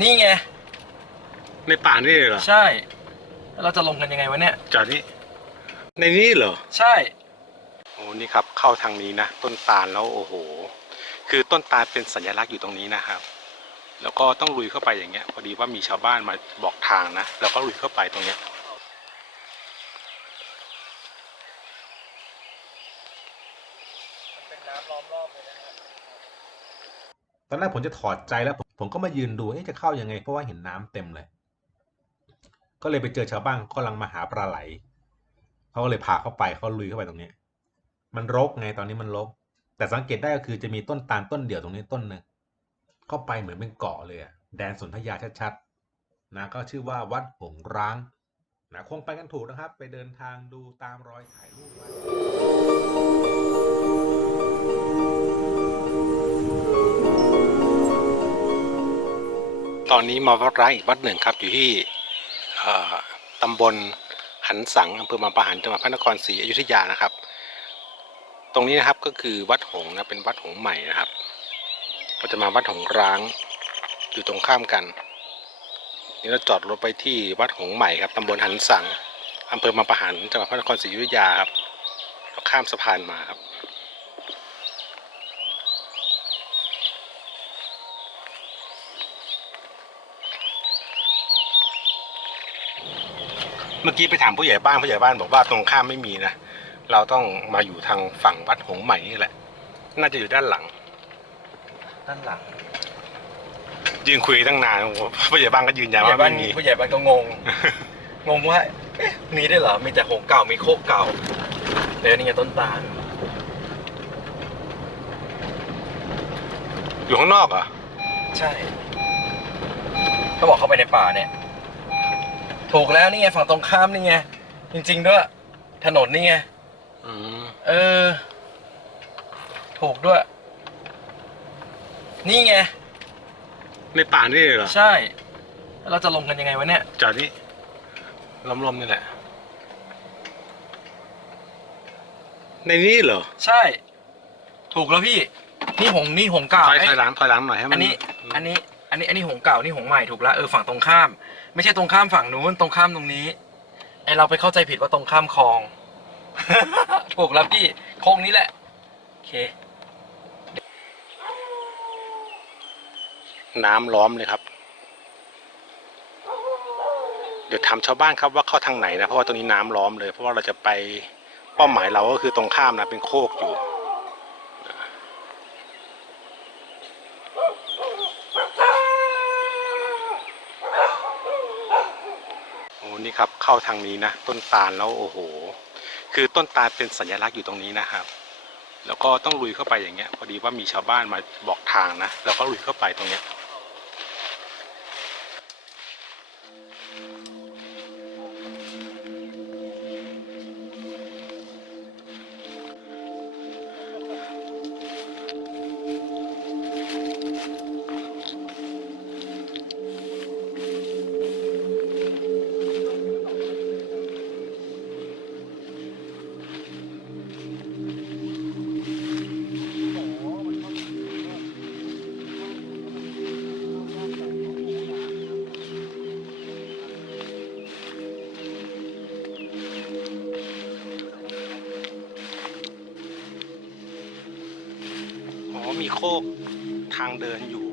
นี่ไง ในป่านี่เลยเหรอ ใช่แล้วเราจะลงกันยังไงวะเนี่ยจอดนี่ในนี้เหรอ ใช่ โอ้นี่ครับเข้าทางนี้นะต้นตาลแล้วโอ้โห คือต้นตาลเป็นสัญลักษณ์อยู่ตรงนี้นะครับ แล้วก็ต้องลุยเข้าไปอย่างเงี้ยพอดีว่ามีชาวบ้านมาบอกทางนะแล้วก็ลุยเข้าไปตรงเนี้ยเป็นน้ำล้อมรอบเลยนะฮะตอนแรกผมจะถอดใจแล้ว ผมก็มายืนดูเอ๊ะจะเข้ายังไง เพราะว่าเห็นน้ำเต็มเลย ก็เลยไปเจอชาวบ้านกำลังมาหาปลาไหลเขาก็เลยพาเข้าไปเขาลุยเข้าไปตรงนี้ มันรกไงตอนนี้มันรก แต่สังเกตได้ก็คือจะมีต้นตาลต้นเดียวตรงนี้ต้นหนึ่งเข้าไปเหมือนเป็นเกาะเลยแดนสนธยาชัดๆนะก็ชื่อว่าวัดหงร้างนะคงไปกันถูกนะครับ ไปเดินทางดูตามรอยถ่ายรูปไว้ ตอนนี้มาวัดร้างอีกวัดหนึ่งครับอยู่ที่ตำบลหันสังอำเภอบางปะหันจังหวัดพระนครศรีอยุธยานะครับ ตรงนี้นะครับก็คือวัดหงนะเป็นวัดหงใหม่นะครับก็จะมาวัดหงร้างอยู่ตรงข้ามกัน นี่เราจอดรถไปที่วัดหงใหม่ครับตำบลหันสังอำเภอบางปะหันจังหวัดพระนครศรีอยุธยาครับเราข้ามสะพานมาครับ เมื่อกี้ไปถามผู้ใหญ่บ้านผู้ใหญ่บ้านบอกว่าตรงข้ามไม่มีนะเราต้องมาอยู่ทางฝั่งวัดหงส์ใหม่นี่แหละ น่าจะอยู่ด้านหลัง ด้านหลังยืนคุยตั้งนานโอ้โหผู้ใหญ่บ้านก็ยืนยันผู้ใหญ่ว่าบ้านไม่มี ผู้ใหญ่บ้านก็งง งงว่าเอ๊ะมีได้วยเหรอมีแต่หงเก่ามีโคกเก่าเดี๋ยวนี่ไงต้นตาลอยู่ข้างนอกเหรอใช่เขาบอกเข้าไปในป่าเนี่ย ถูกแล้วนี่ไงฝั่งตรงข้ามนี่ไงจริง ๆ ด้วย ถนนนี่ไงอืมเออ ถูกด้วย นี่ไง ในป่านี่เลยเหรอ ใช่แล้วเราจะลงกันยังไงวะเนี่ย จอดนี่ล้มๆนี่แหละ ในนี้เหรอ ใช่ ถูกแล้วพี่ นี่หงนี่หงเก่าถอยไอ้ถอยหลังถอยหลังหน่อยให้มัอันนี้ อันนี้ อันนี้อันนี้หงเก่านี่หงใหม่ถูกแล้วเออฝั่งตรงข้าม ไม่ใช่ตรงข้ามฝั่งนู้นตรงข้ามตรงนี้ไอเราไปเข้าใจผิดว่าตรงข้ามคลอง ถูกแล้วพี่โค้งนี้แหละโอเค น้ำล้อมเลยครับ เดี๋ยวถามชาวบ้านครับว่าเข้าทางไหนนะเพราะว่าตรงนี้น้ำล้อมเลย เพราะว่าเราจะไปเป้าหมายเราก็คือตรงข้ามนะเป็นโคกอยู่ โอ้นี่ ครับ เข้าทางนี้นะ ต้นตาลแล้วโอ้โห คือต้นตาลเป็นสัญลักษณ์อยู่ตรงนี้นะครับ แล้วก็ต้องลุยเข้าไปอย่างเงี้ย พอดีว่ามีชาวบ้านมาบอกทางนะ แล้วก็ลุยเข้าไปตรงเนี้ย มีโคกทางเดินอยู่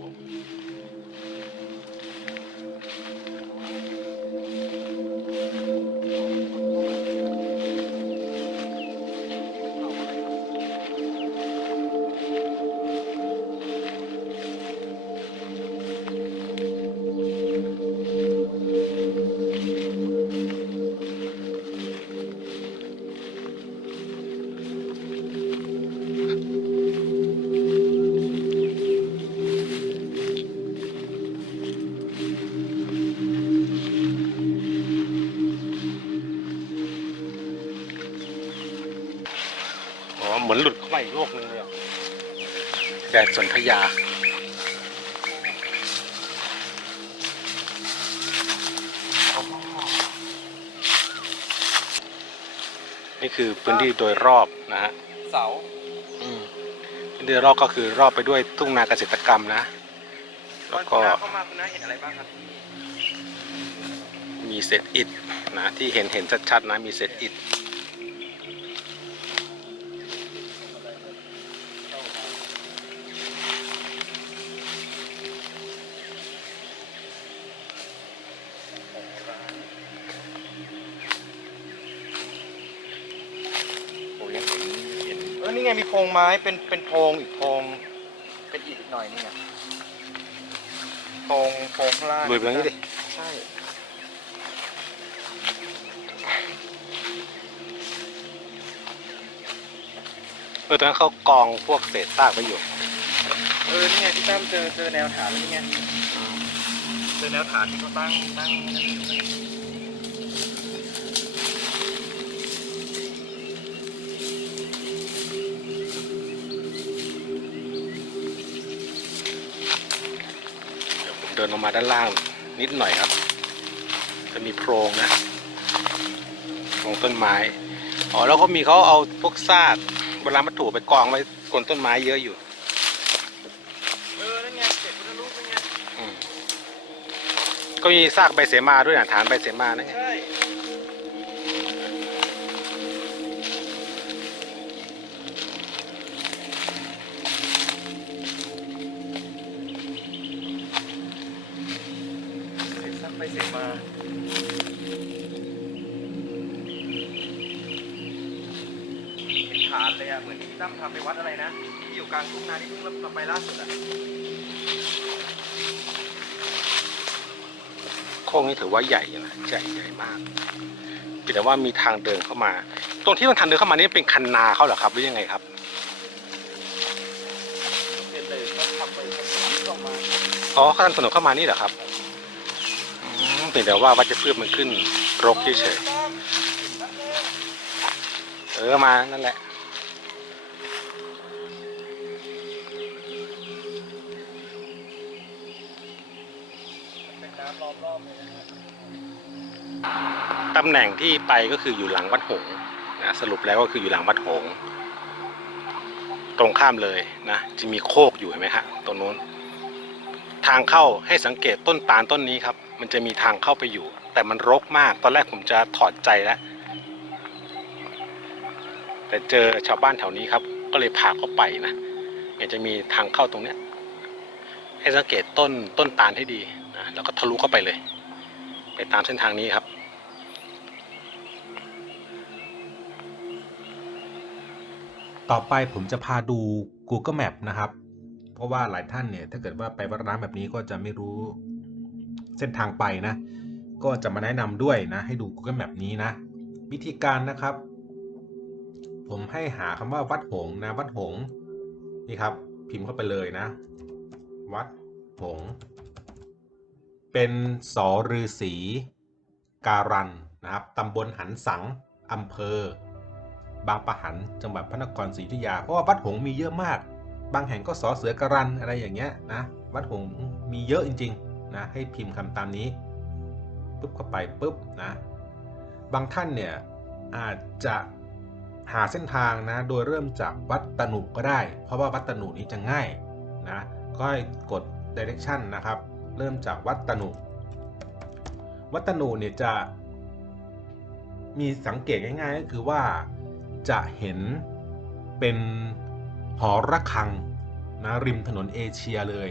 มือนหลุดเข้ามาอีกโลกนึงเลยอะแดนสนธยา นี่คือพื้นที่โดยรอบนะฮะเสาอืมพื้นที่โดยรอบก็คือรอบไปด้วยทุ่งนาเกษตรกรรมนะแล้วก็เข้ามาคุณน้าเห็นอะไรบ้างครับที่นี่มีเศษอิฐนะที่เห็นเห็นชัดๆนะมีเศษอิฐ นเออนี่ไงมีโพรงไม้เป็นเป็นโพรงอีกโพรงเป็นอิฐอีกหน่อยนี่ไงโพรงโพรงข้างล่างลุยไปตรงนี้ดิ ใช่เออตอนนั้นเขากองพวกเศษซากไว้อยู่ เออนี่ไงพี่ตั้มเจอเจอแนวฐานแล้วนี่ไงเจอแนวฐานที่เขาตั้งตั้งนั่นอยู่ ดี๋ยวผมเดินลงมาด้านล่างนิดหน่อยครับ จะมีโพรงนะโพรงต้นไม้อ๋อแล้วก็มีเขาเอาพวกซากเวลามาถูไปกองไว้กนต้นไม้เยอะอยู่เออนั่นไงเจ็ดพุทธรูปนั่นไงอืมก็มีซากใบเสมาด้วยนะฐานใบเสมานั่นไงใช่ ที่พี่ตั้มทำไปวัดอะไรนะ ที่อยู่กลางทุ่งนาที่เพิ่งเราไปล่าสุดอะโค้งนี้ถือว่าใหญ่อยู่นะใหญ่ใหญ่มากเพียงแต่ว่ามีทางเดินเข้ามา ตรงที่มันทางเดินเข้ามานี่เป็นคันนาเขาเหรอครับหรือยังไงครับเดินเลยเขาทำไปเข้ามาอ๋อเขาทำถนนเข้ามานี่เหรอครับอืมเพียงแต่ว่าวัชพืชมันขึ้นรกเฉยๆเออมานั่นแหละ ตำแหน่งที่ไปก็คืออยู่หลังวัดหงส์นะสรุปแล้วก็คืออยู่หลังวัดหง ตรงข้ามเลยนะจะมีโคกอยู่เห็นไหมฮะตรงนู้น ทางเข้าให้สังเกตต้นตาลต้นนี้ครับ มันจะมีทางเข้าไปอยู่ แต่มันรกมาก ตอนแรกผมจะถอดใจแล้วแต่เจอชาวบ้านแถวนี้ครับ ก็เลยพาเข้าไปนะเนี่ยจะมีทางเข้าตรงเนี้ยให้สังเกตต้นต้นตาลให้ดี แล้วก็ทะลุเข้าไปเลย ไปตามเส้นทางนี้ครับ ต่อไปผมจะพาดู Google Map นะครับ เพราะว่าหลายท่านเนี่ย ถ้าเกิดว่าไปวัดร้างแบบนี้ก็จะไม่รู้เส้นทางไปนะ ก็จะมาแนะนำด้วยนะ ให้ดู Google Map นี้นะ วิธีการนะครับ ผมให้หาคำว่าวัดหงนะวัดหงนี่ครับ พิมพ์เข้าไปเลยนะ วัดหง เป็นสอฤาษีการันนะครับตำบลหันสังอำเภอ บางปะหันจังหวัดพระนครศรีอยุธยา เพราะว่าวัดหงมีเยอะมาก บางแห่งก็สอเสือการันอะไรอย่างเงี้ยนะวัดหงมีเยอะจริงๆนะให้พิมพ์คำตามนี้ปุ๊บเข้าไปปุ๊บนะบางท่านเนี่ยอาจจะหาเส้นทางนะโดยเริ่มจากวัดตนุก็ได้ เพราะว่าวัดตนุนี้จะง่ายนะก็ให้กด direction นะครับ เริ่มจากวัดตนุ วัดตนุเนี่ยจะมีสังเกตง่ายๆก็คือว่าจะเห็นเป็นหอระฆังนะริมถนนเอเชียเลย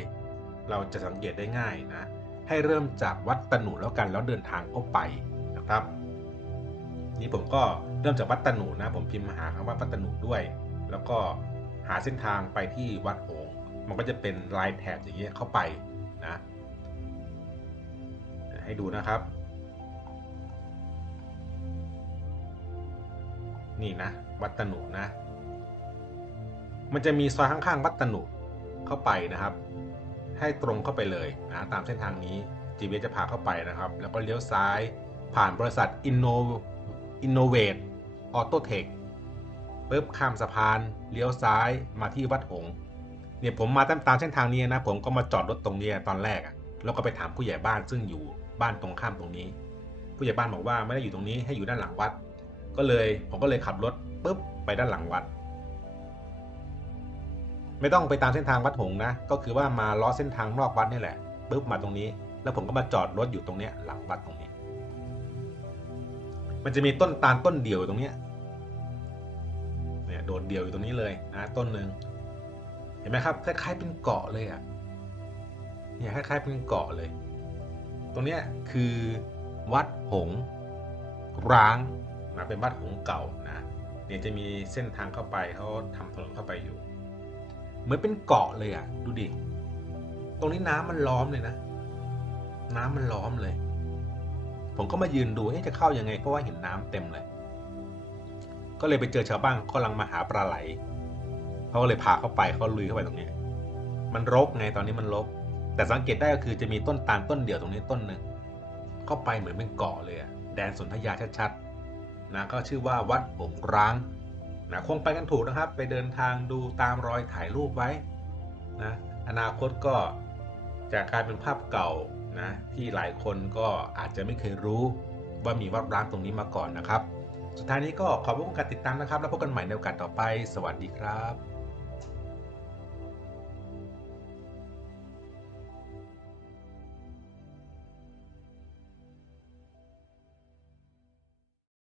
เราจะสังเกตได้ง่ายนะ ให้เริ่มจากวัดตนุแล้วกันแล้วเดินทางเข้าไปนะครับ นี่ผมก็เริ่มจากวัดตนุนะ ผมพิมพ์หาคำว่าวัดตนุด้วย แล้วก็หาเส้นทางไปที่วัดโหงมันก็จะเป็นลายแถบอย่างเงี้ยเข้าไปนะ ให้ดูนะครับ นี่นะ วัดตนุนะ มันจะมีซอยข้างๆ วัดตนุเข้าไปนะครับ ให้ตรงเข้าไปเลยนะตามเส้นทางนี้ GPS จะพาเข้าไปนะครับ แล้วก็เลี้ยวซ้ายผ่านบริษัท Inno Innovate Autotech ปุ๊บข้ามสะพานเลี้ยวซ้ายมาที่วัดหงเนี่ยผมมาตามตามเส้นทางนี้นะ ผมก็มาจอดรถตรงนี้ตอนแรกอะแล้วก็ไปถามผู้ใหญ่บ้านซึ่งอยู่ บ้านตรงข้ามตรงนี้ ผู้ใหญ่บ้านบอกว่าไม่ได้อยู่ตรงนี้ให้อยู่ด้านหลังวัด ก็เลยผมก็เลยขับรถปุ๊บไปด้านหลังวัด ไม่ต้องไปตามเส้นทางวัดหงนะ ก็คือว่ามาล้อเส้นทางนอกวัดนี่แหละปุ๊บมาตรงนี้ แล้วผมก็มาจอดรถอยู่ตรงเนี้ยหลังวัดตรงนี้ มันจะมีต้นตาลต้นเดียวอยู่ตรงเนี้ยเนี่ยโดดเดี่ยวอยู่ตรงนี้เลยนะต้นหนึ่งเห็นไหมครับคล้ายๆเป็นเกาะเลยอะเนี่ยคล้ายๆเป็นเกาะเลย ตรงนี้คือวัดหงร้างนะเป็นวัดหงเก่านะเนี่ยจะมีเส้นทางเข้าไปเขาทำถนนเข้าไปอยู่ เหมือนเป็นเกาะเลยอะดูดิตรงนี้น้ำมันล้อมเลยนะ น้ำมันล้อมเลย ผมก็มายืนดูเอ๊ะจะเข้ายังไงเพราะว่าเห็นน้ำเต็มเลย ก็เลยไปเจอชาวบ้านกำลังมาหาปลาไหลเขาก็เลยพาเข้าไปเขาลุยเข้าไปตรงนี้ มันรกไงตอนนี้มันรก แต่สังเกตได้ก็คือจะมีต้นตาลต้นเดียวตรงนี้ต้นหนึ่งเข้าไปเหมือนเป็นเกาะเลยอะแดนสนธยาชัดๆนะก็ชื่อว่าวัดหงร้างนะคงไปกันถูกนะครับ ไปเดินทางดูตามรอยถ่ายรูปไว้นะอนาคตก็จะกลายเป็นภาพเก่านะที่หลายคนก็อาจจะไม่เคยรู้ว่ามีวัดร้างตรงนี้มาก่อนนะครับ สุดท้ายนี้ก็ขอบคุณการติดตามนะครับ แล้วพบกันใหม่ในโอกาสต่อไป สวัสดีครับ